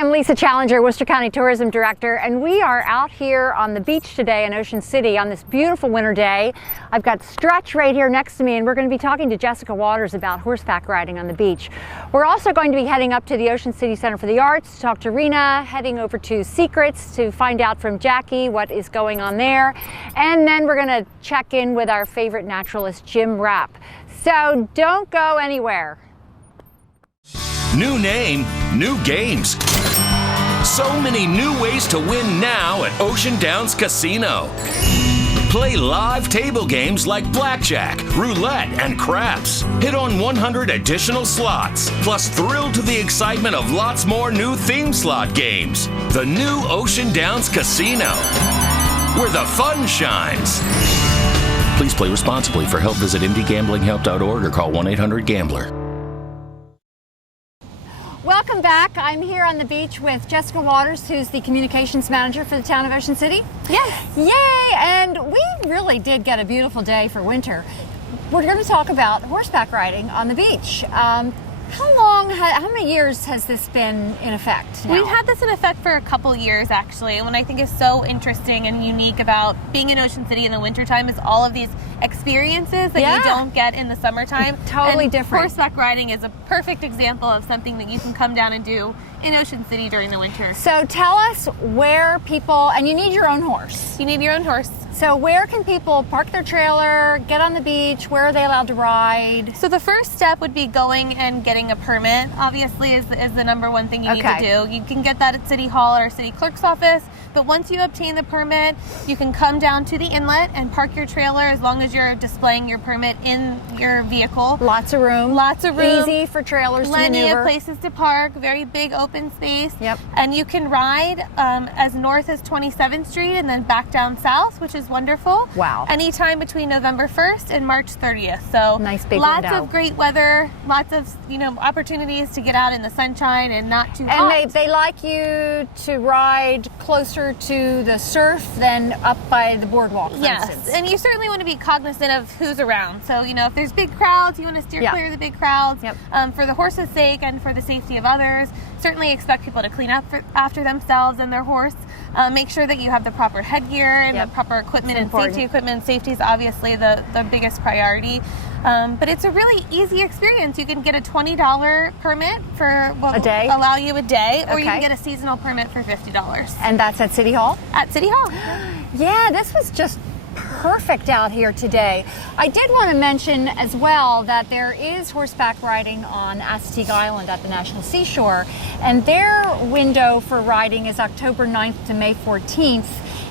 I'm Lisa Challenger, Worcester County Tourism Director, and we are out here on the beach today in Ocean City on this beautiful winter day. I've got Stretch right here next to me, and we're going to be talking to Jessica Waters about horseback riding on the beach. We're also going to be heading up to the Ocean City Center for the Arts to talk to Rena, heading over to Secrets to find out from Jackie what is going on there, and then we're going to check in with our favorite naturalist, Jim Rapp. So don't go anywhere. New name, new games. So many new ways to win now at Ocean Downs Casino. Play live table games like blackjack, roulette, and craps. Hit on 100 additional slots, plus thrill to the excitement of lots more new theme slot games. The new Ocean Downs Casino, where the fun shines. Please play responsibly. For help, visit mdgamblinghelp.org or call 1-800-GAMBLER. Welcome back. I'm here on the beach with Jessica Waters, who's the communications manager for the town of Ocean City. Yes. Yay! And we really did get a beautiful day for winter. We're going to talk about horseback riding on the beach. How many years has this been in effect now? We've had this in effect for a couple years, actually. And what I think is so interesting and unique about being in Ocean City in the wintertime is all of these experiences that you don't get in the summertime. Totally and different. Horseback riding is a perfect example of something that you can come down and do in Ocean City during the winter. So tell us where people, and you need your own horse. You need your own horse. So where can people park their trailer, get on the beach? Where are they allowed to ride? So the first step would be going and getting a permit, obviously, is the number one thing you need to do. You can get that at City Hall or City Clerk's office, but once you obtain the permit, you can come down to the inlet and park your trailer as long as you're displaying your permit in your vehicle. Lots of room. Lots of room. Easy for trailers to maneuver. Plenty of places to park, very big open space. Yep. And you can ride as north as 27th Street and then back down south, which is wonderful. Wow. Anytime between November 1st and March 30th. So nice big lots window. of great weather, lots of opportunities to get out in the sunshine and not too hot. And they like you to ride closer to the surf than up by the boardwalk, for instance. And you certainly want to be cognizant of who's around. So, if there's big crowds, you want to steer clear of the big crowds. For the horse's sake and for the safety of others. Certainly expect people to clean up after themselves and their horse. Make sure that you have the proper headgear and the proper equipment and safety equipment. Safety is obviously the biggest priority. But it's a really easy experience. You can get a $20 permit for a day, allow you a day, or you can get a seasonal permit for $50. And that's at City Hall? At City Hall. Yeah, this was just perfect out here today. I did want to mention as well that there is horseback riding on Assateague Island at the National Seashore, and their window for riding is October 9th to May 14th,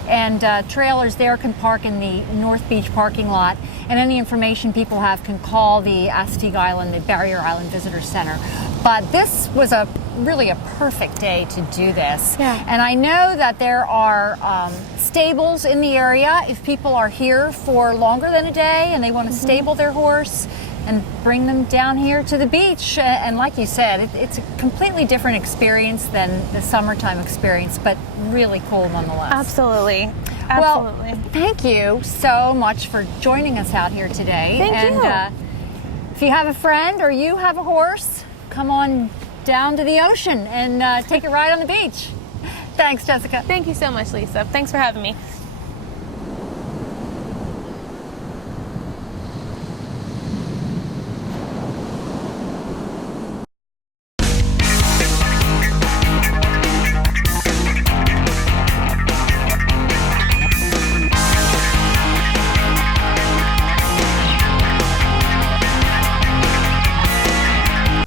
and trailers there can park in the North Beach parking lot, and any information people have can call the Assateague Island, the Barrier Island Visitor Center. But this was really a perfect day to do this. Yeah. And I know that there are stables in the area if people are here for longer than a day and they want to stable their horse and bring them down here to the beach. And like you said, it's a completely different experience than the summertime experience, but really cool nonetheless. Absolutely. Well, thank you so much for joining us out here today. Thank you. If you have a friend or you have a horse, come on down to the ocean and take a ride on the beach. Thanks, Jessica. Thank you so much, Lisa. Thanks for having me.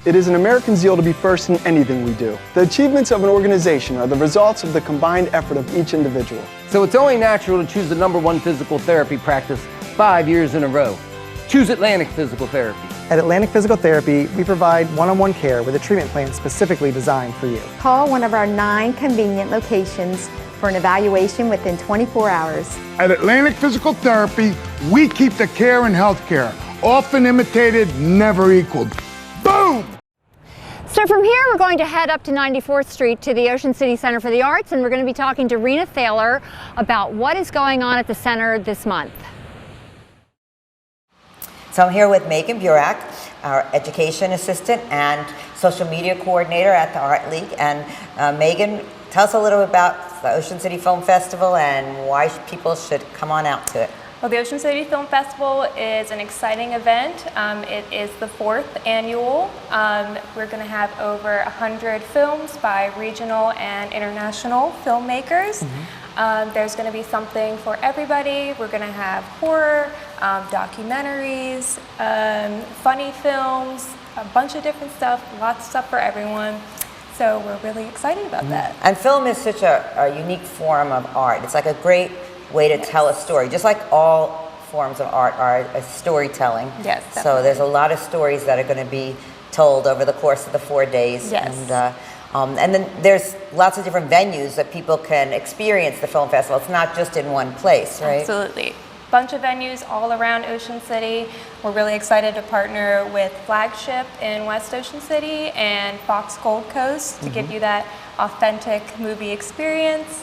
It is an American zeal to be first in anything we do. The achievements of an organization are the results of the combined effort of each individual. So it's only natural to choose the #1 physical therapy practice 5 years in a row. Choose Atlantic Physical Therapy. At Atlantic Physical Therapy, we provide one-on-one care with a treatment plan specifically designed for you. Call one of our 9 convenient locations for an evaluation within 24 hours. At Atlantic Physical Therapy, we keep the care in healthcare, often imitated, never equaled. Boom! So from here, we're going to head up to 94th Street to the Ocean City Center for the Arts, and we're going to be talking to Rena Thaler about what is going on at the center this month. So I'm here with Megan Burak, our education assistant, and social media coordinator at the Art League. And Megan, tell us a little bit about the Ocean City Film Festival and why people should come on out to it. Well, the Ocean City Film Festival is an exciting event. It is the 4th annual. We're going to have over 100 films by regional and international filmmakers. There's going to be something for everybody. We're going to have horror, documentaries, funny films, a bunch of different stuff, lots of stuff for everyone. So we're really excited about that. And film is such a unique form of art. It's like a great way to tell a story, just like all forms of art are a storytelling. Yes, so definitely. there's a lot of stories that are going to be told over the course of the 4 days. Yes. And then there's lots of different venues that people can experience the film festival. It's not just in one place, right? Absolutely. Bunch of venues all around Ocean City. We're really excited to partner with Flagship in West Ocean City and Fox Gold Coast to give you that authentic movie experience.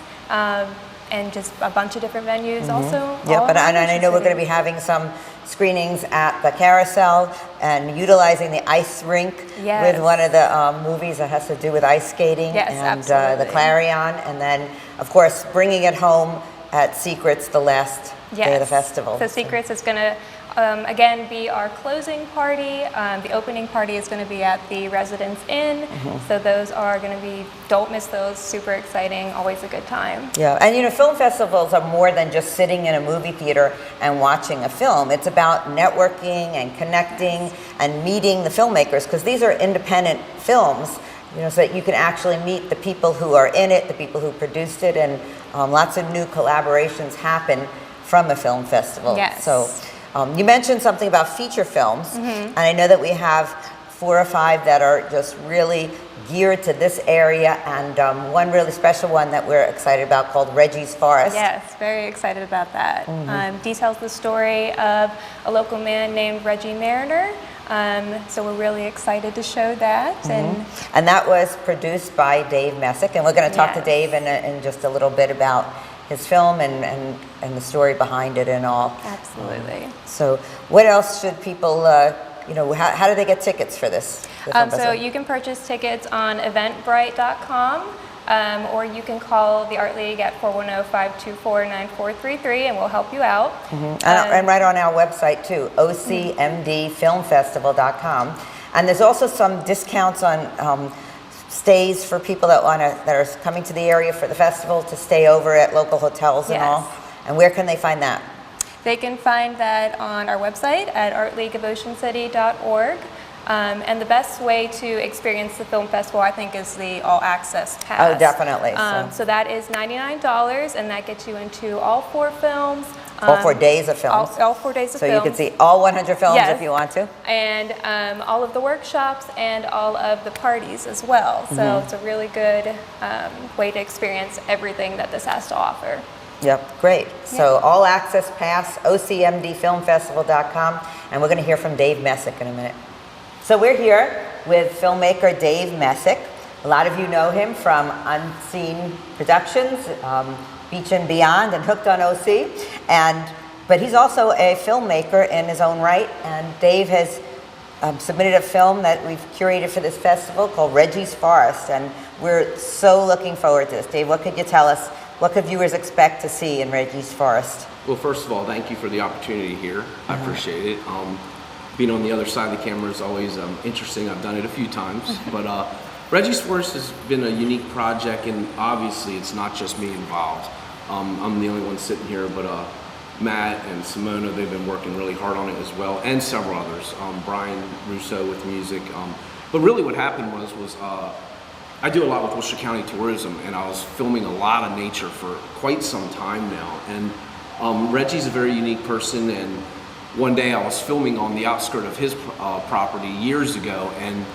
And just a bunch of different venues also. Yeah, but I know we're going to be having some screenings at the Carousel and utilizing the ice rink with one of the movies that has to do with ice skating and the Clarion, and then of course bringing it home at Secrets the last day of the festival. So Secrets is going to again be our closing party. The opening party is going to be at the Residence Inn. So those are going to be, don't miss those, super exciting, always a good time. Yeah, and you know, film festivals are more than just sitting in a movie theater and watching a film. It's about networking and connecting and meeting the filmmakers, because these are independent films, you know, so that you can actually meet the people who are in it, the people who produced it, and lots of new collaborations happen from a film festival. Yes. So you mentioned something about feature films, and I know that we have 4 or 5 that are just really geared to this area, and one really special one that we're excited about called Reggie's Forest. Yes, very excited about that. Details the story of a local man named Reggie Mariner. So we're really excited to show that. And that was produced by Dave Messick, and we're going to talk to Dave in just a little bit about his film and the story behind it and all. Absolutely. So what else should people, you know, how do they get tickets for this? So you can purchase tickets on eventbrite.com, or you can call the Art League at 410-524-9433 and we'll help you out. And right on our website too, ocmdfilmfestival.com. And there's also some discounts on stays for people that are coming to the area for the festival to stay over at local hotels and all. And where can they find that? They can find that on our website at artleagueofoceancity.org. And the best way to experience the film festival, I think, is the all-access pass. Oh, definitely. So that is $99, and that gets you into all 4 films. All 4 days of films. All 4 days of films. So you can see all 100 films if you want to. And all of the workshops and all of the parties as well. So it's a really good way to experience everything that this has to offer. Yep, great. So all access pass, ocmdfilmfestival.com, and we're going to hear from Dave Messick in a minute. So we're here with filmmaker Dave Messick. A lot of you know him from Unscene Productions, Beach and Beyond, and Hooked on OC. But he's also a filmmaker in his own right, and Dave has submitted a film that we've curated for this festival called Reggie's Forest, and we're so looking forward to this. Dave, what could you tell us? What could viewers expect to see in Reggie's Forest? Well, first of all, thank you for the opportunity here. I appreciate it. Being on the other side of the camera is always interesting. I've done it a few times. But Reggie's Forest has been a unique project, and obviously it's not just me involved. I'm the only one sitting here, but Matt and Simona, they've been working really hard on it as well, and several others. Brian Russo with music. But really what happened was I do a lot with Worcester County Tourism, and I was filming a lot of nature for quite some time now. And Reggie's a very unique person, and one day I was filming on the outskirt of his property years ago, and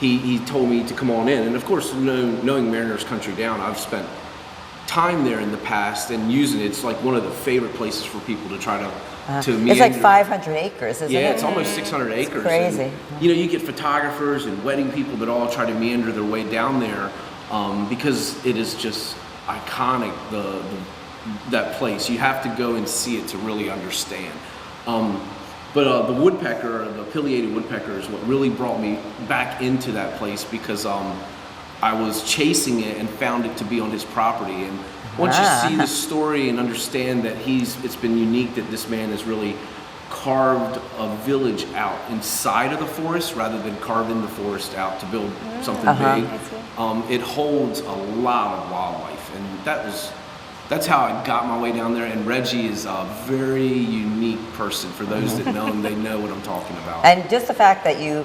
he told me to come on in. And of course, knowing Mariner's Country Down, I've spent time there in the past and using it. It's like one of the favorite places for people to try to meander. It's like 500 acres, isn't it? Yeah, it's almost 600 acres. It's crazy. And, you know, you get photographers and wedding people that all try to meander their way down there because it is just iconic, that place. You have to go and see it to really understand. But the woodpecker, the pileated woodpecker, is what really brought me back into that place, because I was chasing it and found it to be on his property. And once you see the story and understand that it's been unique that this man has really carved a village out inside of the forest rather than carving the forest out to build something big. It holds a lot of wildlife, and that's how I got my way down there. And Reggie is a very unique person. For those that know him, they know what I'm talking about. And just the fact that you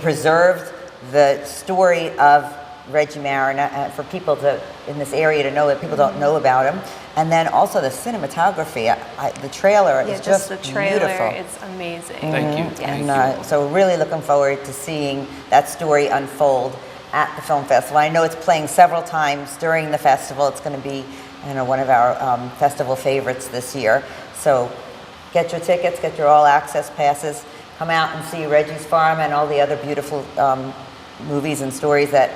preserved the story of Reggie Mariner for people in this area to know that people don't know about him, and then also the cinematography. The trailer is just the trailer, beautiful. It's amazing. Thank you. And so we're really looking forward to seeing that story unfold at the film festival. I know it's playing several times during the festival. It's going to be, one of our festival favorites this year. So get your tickets, get your all-access passes, come out and see Reggie's Farm and all the other beautiful movies and stories that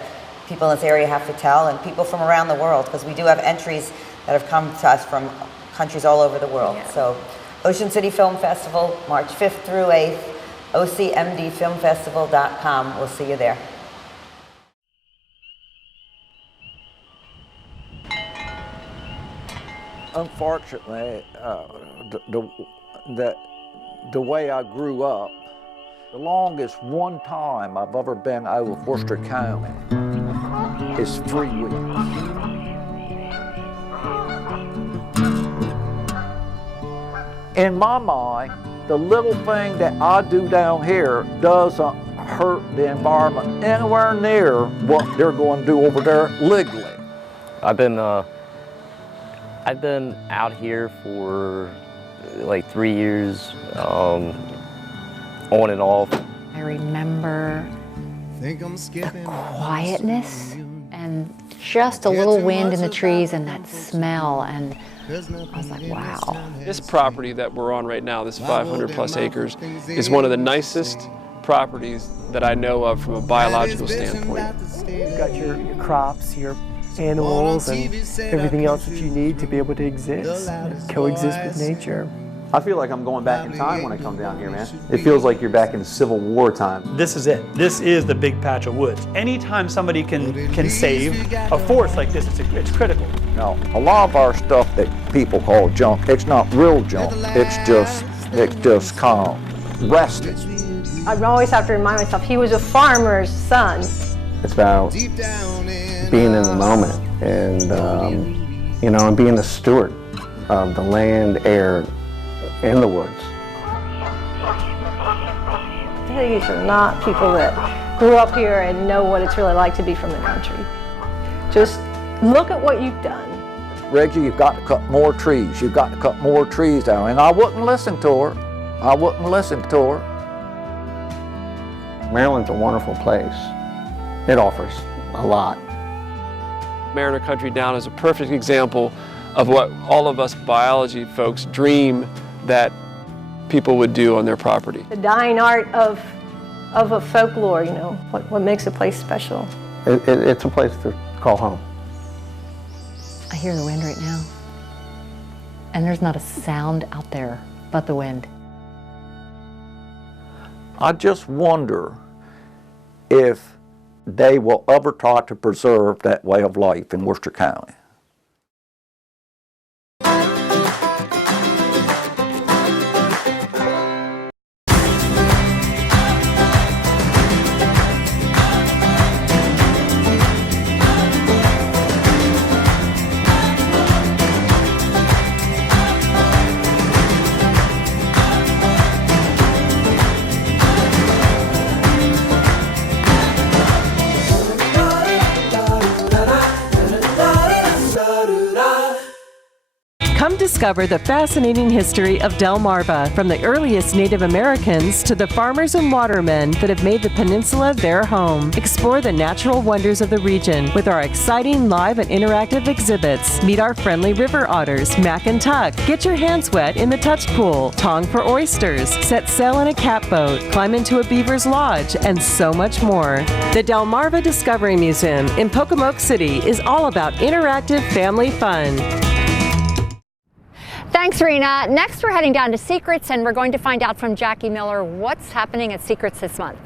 people in this area have to tell, and people from around the world, because we do have entries that have come to us from countries all over the world. So Ocean City Film Festival, March 5th through 8th, ocmdfilmfestival.com. We'll see you there. Unfortunately, the way I grew up, the longest one time I've ever been out of Worcester County is 3 weeks. In my mind, the little thing that I do down here doesn't hurt the environment anywhere near what they're going to do over there legally. I've been out here for like 3 years, on and off. I remember the quietness and just a little wind in the trees and that smell, and I was like, wow. This property that we're on right now, this 500 plus acres, is one of the nicest properties that I know of from a biological standpoint. You've got your crops, your animals, and everything else that you need to be able to exist, coexist with nature. I feel like I'm going back in time when I come down here, man. It feels like you're back in Civil War time. This is it. This is the big patch of woods. Anytime somebody can save a forest like this, it's critical. Now, a lot of our stuff that people call junk, it's not real junk. It's just kind of resting. I always have to remind myself, he was a farmer's son. It's about being in the moment and, and being a steward of the land, air, in the woods. These are not people that grew up here and know what it's really like to be from the country. Just look at what you've done. Reggie, you've got to cut more trees. You've got to cut more trees down. And I wouldn't listen to her. Maryland's a wonderful place. It offers a lot. Mariner Country Down is a perfect example of what all of us biology folks dream that people would do on their property. The dying art of a folklore, what makes a place special. It's a place to call home. I hear the wind right now, and there's not a sound out there but the wind. I just wonder if they will ever try to preserve that way of life in Worcester County. Come discover the fascinating history of Delmarva, from the earliest Native Americans to the farmers and watermen that have made the peninsula their home. Explore the natural wonders of the region with our exciting live and interactive exhibits. Meet our friendly river otters, Mack and Tuck. Get your hands wet in the touch pool, tong for oysters, set sail in a catboat, climb into a beaver's lodge, and so much more. The Delmarva Discovery Museum in Pocomoke City is all about interactive family fun. Thanks, Rena. Next, we're heading down to Secrets, and we're going to find out from Jackie Miller what's happening at Secrets this month.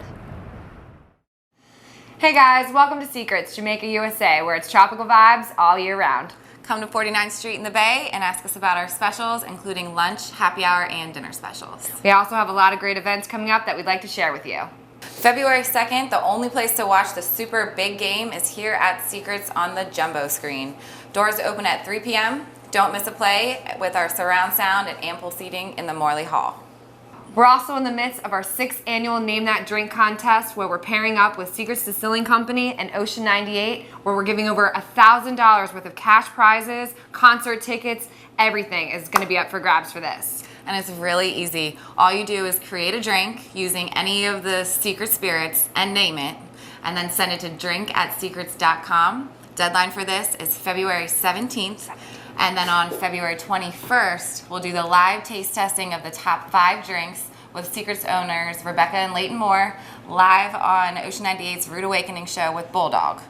Hey guys, welcome to Secrets, Jamaica, USA, where it's tropical vibes all year round. Come to 49th Street in the Bay and ask us about our specials, including lunch, happy hour, and dinner specials. We also have a lot of great events coming up that we'd like to share with you. February 2nd, the only place to watch the super big game is here at Secrets on the jumbo screen. Doors open at 3 p.m. Don't miss a play with our surround sound and ample seating in the Morley Hall. We're also in the midst of our 6th annual Name That Drink contest, where we're pairing up with Secrets Distilling Company and Ocean 98, where we're giving over $1,000 worth of cash prizes, concert tickets, everything is going to be up for grabs for this. And it's really easy. All you do is create a drink using any of the secret spirits and name it, and then send it to drink@secrets.com. Deadline for this is February 17th. And then on February 21st, we'll do the live taste testing of the top 5 drinks with Secrets owners Rebecca and Leighton Moore, live on Ocean 98's Rude Awakening show with Bulldog.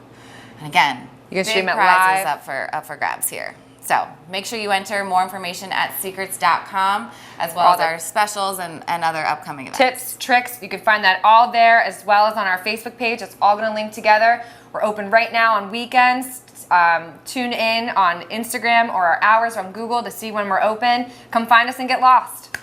And again, you can big stream it prizes live. up for grabs here. So make sure you enter more information at secrets.com, as well as our specials and other upcoming events. Tips, tricks, you can find that all there, as well as on our Facebook page. It's all going to link together. We're open right now on weekends. Tune in on Instagram or our hours on Google to see when we're open. Come find us and get lost.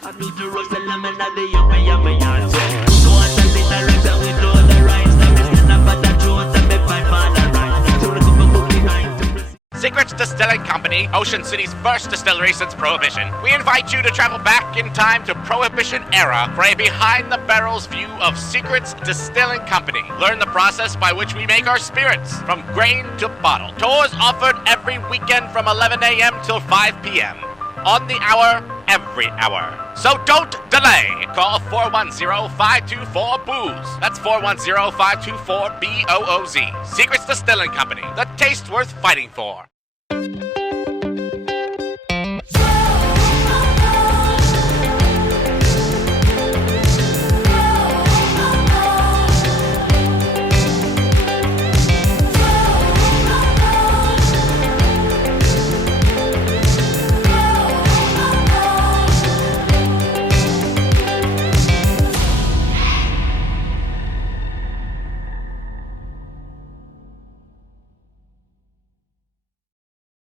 Secrets Distilling Company, Ocean City's first distillery since Prohibition. We invite you to travel back in time to Prohibition era for a behind-the-barrels view of Secrets Distilling Company. Learn the process by which we make our spirits, from grain to bottle. Tours offered every weekend from 11 a.m. till 5 p.m. On the hour, every hour. So don't delay. Call 410-524-BOOZE. That's 410-524-BOOZ. Secrets Distilling Company, the taste worth fighting for.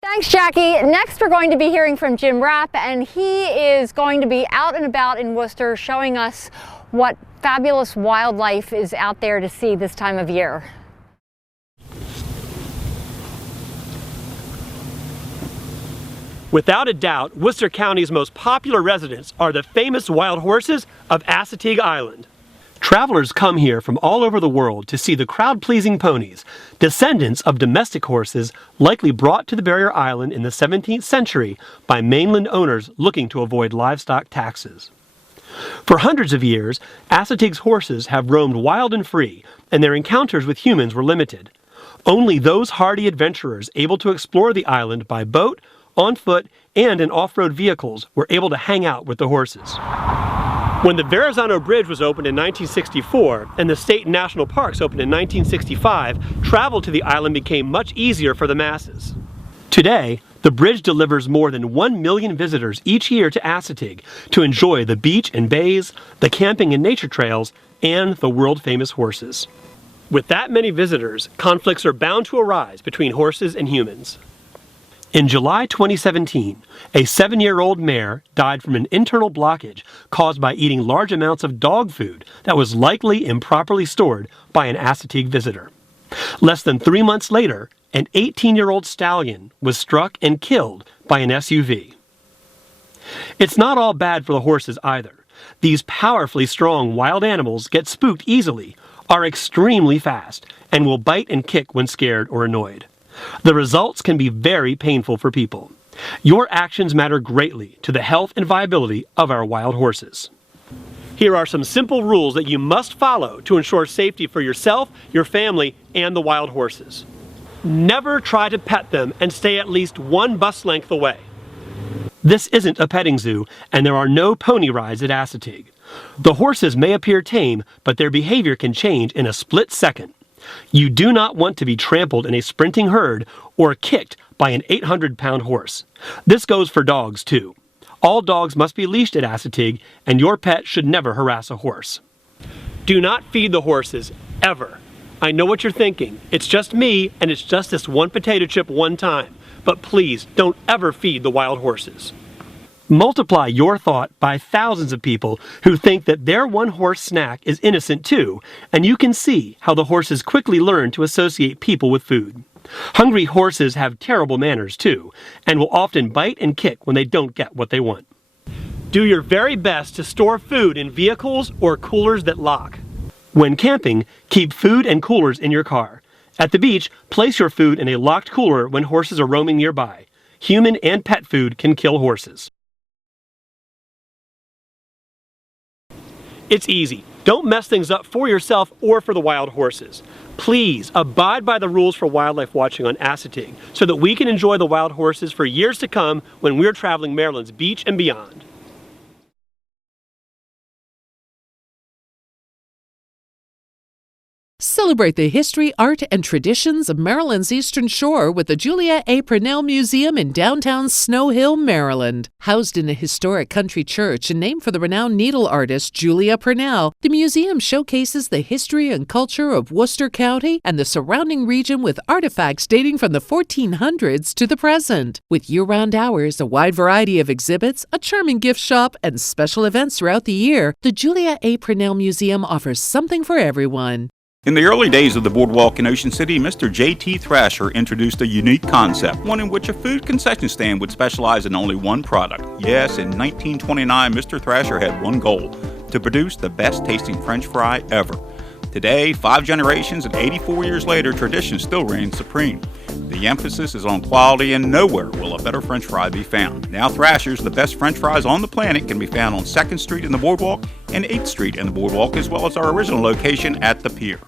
Thanks, Jackie. Next, we're going to be hearing from Jim Rapp, and he is going to be out and about in Worcester showing us what fabulous wildlife is out there to see this time of year. Without a doubt, Worcester County's most popular residents are the famous wild horses of Assateague Island. Travelers come here from all over the world to see the crowd-pleasing ponies, descendants of domestic horses likely brought to the barrier island in the 17th century by mainland owners looking to avoid livestock taxes. For hundreds of years, Assateague's horses have roamed wild and free, and their encounters with humans were limited. Only those hardy adventurers able to explore the island by boat, on foot, and in off-road vehicles were able to hang out with the horses. When the Verrazano Bridge was opened in 1964 and the state and national parks opened in 1965, travel to the island became much easier for the masses. Today, the bridge delivers more than 1 million visitors each year to Assateague to enjoy the beach and bays, the camping and nature trails, and the world-famous horses. With that many visitors, conflicts are bound to arise between horses and humans. In July 2017, a 7-year-old mare died from an internal blockage caused by eating large amounts of dog food that was likely improperly stored by an Assateague visitor. Less than 3 months later, an 18-year-old stallion was struck and killed by an SUV. It's not all bad for the horses either. These powerfully strong wild animals get spooked easily, are extremely fast, and will bite and kick when scared or annoyed. The results can be very painful for people. Your actions matter greatly to the health and viability of our wild horses. Here are some simple rules that you must follow to ensure safety for yourself, your family, and the wild horses. Never try to pet them and stay at least 1 bus length away. This isn't a petting zoo, and there are no pony rides at Assateague. The horses may appear tame, but their behavior can change in a split second. You do not want to be trampled in a sprinting herd or kicked by an 800-pound horse. This goes for dogs too. All dogs must be leashed at Assateague, and your pet should never harass a horse. Do not feed the horses, ever. I know what you're thinking. It's just me, and it's just this one potato chip one time. But please, don't ever feed the wild horses. Multiply your thought by thousands of people who think that their one-horse snack is innocent too, and you can see how the horses quickly learn to associate people with food. Hungry horses have terrible manners too, and will often bite and kick when they don't get what they want. Do your very best to store food in vehicles or coolers that lock. When camping, keep food and coolers in your car. At the beach, place your food in a locked cooler when horses are roaming nearby. Human and pet food can kill horses. It's easy. Don't mess things up for yourself or for the wild horses. Please abide by the rules for wildlife watching on Assateague so that we can enjoy the wild horses for years to come when we're traveling Maryland's beach and beyond. Celebrate the history, art, and traditions of Maryland's Eastern Shore with the Julia A. Purnell Museum in downtown Snow Hill, Maryland. Housed in a historic country church and named for the renowned needle artist Julia Purnell, the museum showcases the history and culture of Worcester County and the surrounding region with artifacts dating from the 1400s to the present. With year-round hours, a wide variety of exhibits, a charming gift shop, and special events throughout the year, the Julia A. Purnell Museum offers something for everyone. In the early days of the boardwalk in Ocean City, Mr. J.T. Thrasher introduced a unique concept, one in which a food concession stand would specialize in only one product. Yes, in 1929, Mr. Thrasher had one goal, to produce the best tasting French fry ever. Today, 5 generations and 84 years later, tradition still reigns supreme. The emphasis is on quality, and nowhere will a better French fry be found. Now Thrasher's, the best French fries on the planet, can be found on 2nd Street in the Boardwalk and 8th Street in the Boardwalk, as well as our original location at the Pier.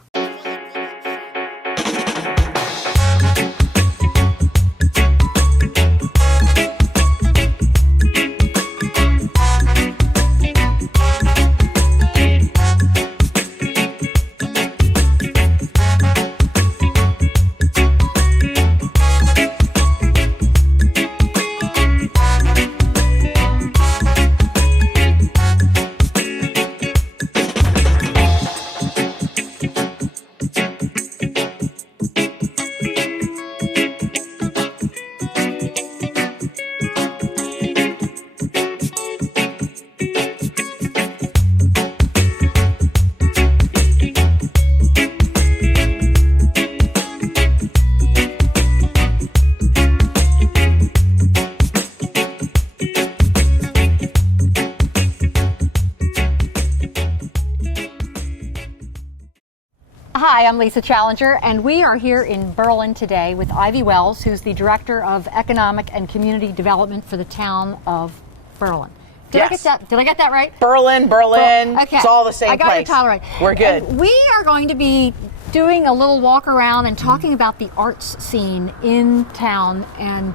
Hi, I'm Lisa Challenger, and we are here in Berlin today with Ivy Wells, who's the Director of Economic and Community Development for the town of Berlin. Did I get that right? Berlin. Okay. It's all the same place. I got your title right. We're good. And we are going to be doing a little walk around and talking about the arts scene in town, and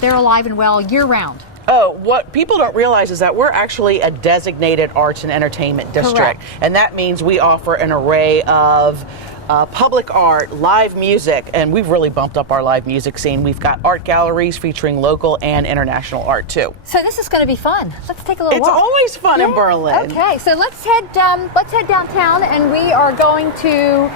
they're alive and well year round. Oh, what people don't realize is that we're actually a designated arts and entertainment district. Correct. And that means we offer an array of public art, live music, and we've really bumped up our live music scene. We've got art galleries featuring local and international art too. So this is going to be fun. Let's take a little walk. It's always fun in Berlin. Okay, so let's head downtown, and we are going to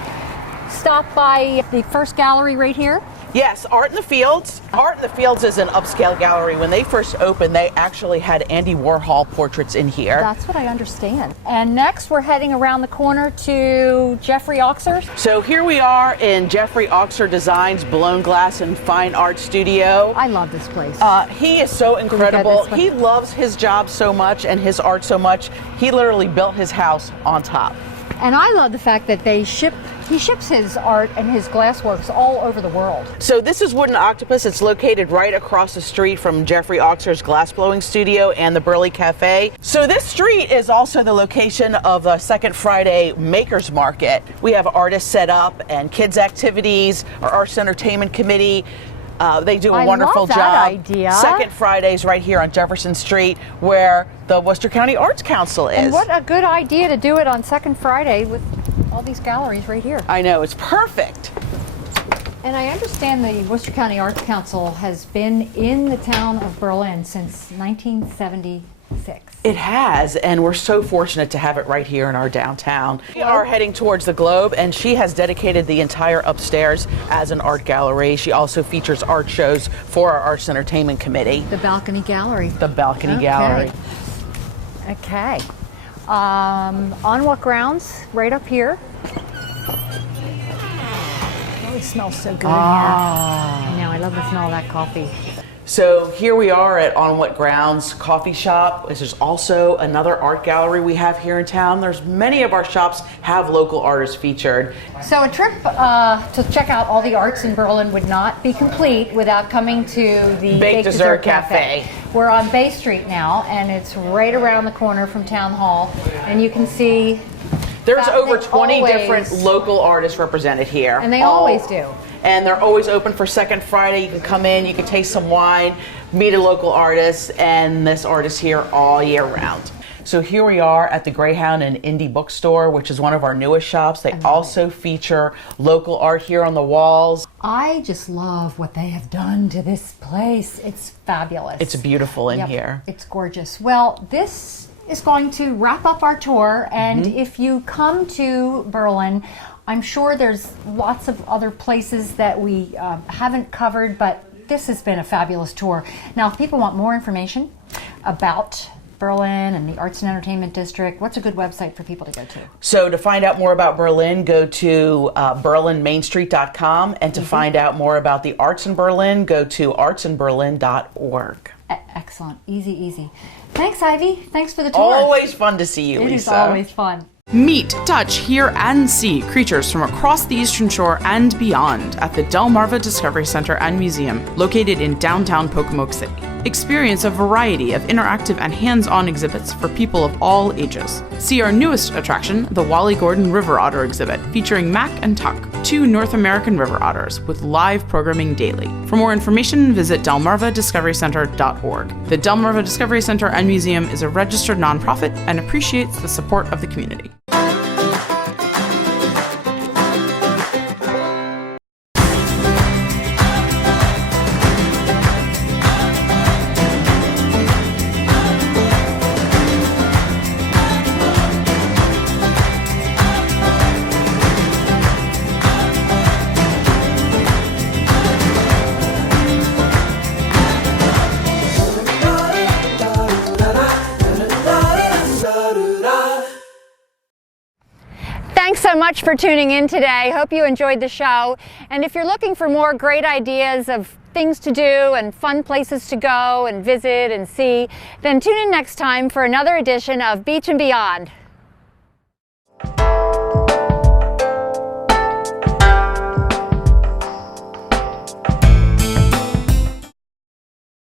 stop by the first gallery right here. Yes, Art in the Fields. Art in the Fields is an upscale gallery. When they first opened, they actually had Andy Warhol portraits in here. That's what I understand. And next, we're heading around the corner to Jeffrey Oxer's. So here we are in Jeffrey Oxer Designs Blown Glass and Fine Art Studio. I love this place. He is so incredible. He loves his job so much and his art so much. He literally built his house on top. And I love the fact that he ships his art and his glassworks all over the world. So this is Wooden Octopus. It's located right across the street from Jeffrey Oxer's glass blowing studio and the Burley Cafe. So this street is also the location of the Second Friday Makers Market. We have artists set up and kids activities, our Arts Entertainment Committee. They do a wonderful job. Idea. Second Fridays right here on Jefferson Street, where the Worcester County Arts Council is. And what a good idea to do it on Second Friday with all these galleries right here. I know, it's perfect. And I understand the Worcester County Arts Council has been in the town of Berlin since 1976. It has, and we're so fortunate to have it right here in our downtown. We are heading towards the Globe, and she has dedicated the entire upstairs as an art gallery. She also features art shows for our Arts Entertainment Committee. The Balcony Gallery. The Balcony Gallery. Okay. On what grounds? Right up here. It smells so good in here. I know, I love the smell of that coffee. So here we are at On What Grounds Coffee Shop. There's also another art gallery we have here in town. There's many of our shops have local artists featured. So a trip to check out all the arts in Berlin would not be complete without coming to the Baked Dessert Cafe. We're on Bay Street now, and it's right around the corner from Town Hall, and you can see there's over 20 different local artists represented here. And they always do. And they're always open for Second Friday. You can come in, you can taste some wine, meet a local artist, and this artist here all year round. So here we are at the Greyhound and Indie Bookstore, which is one of our newest shops. They also feature local art here on the walls. I just love what they have done to this place. It's fabulous. It's beautiful in here. It's gorgeous. Well, this is going to wrap up our tour, and if you come to Berlin, I'm sure there's lots of other places that we haven't covered, but this has been a fabulous tour. Now, if people want more information about Berlin and the Arts and Entertainment District, what's a good website for people to go to? So to find out more about Berlin, go to berlinmainstreet.com, and to find out more about the arts in Berlin, go to artsinberlin.org. Excellent. Easy, easy. Thanks, Ivy. Thanks for the tour. Always fun to see you, Lisa. It is always fun. Meet, touch, hear, and see creatures from across the Eastern Shore and beyond at the Delmarva Discovery Center and Museum, located in downtown Pocomoke City. Experience a variety of interactive and hands-on exhibits for people of all ages. See our newest attraction, the Wally Gordon River Otter exhibit, featuring Mac and Tuck, 2 North American river otters, with live programming daily. For more information, visit delmarvadiscoverycenter.org. The Delmarva Discovery Center and Museum is a registered nonprofit and appreciates the support of the community. Thanks so much for tuning in today. Hope you enjoyed the show. And if you're looking for more great ideas of things to do and fun places to go and visit and see, then tune in next time for another edition of Beach and Beyond.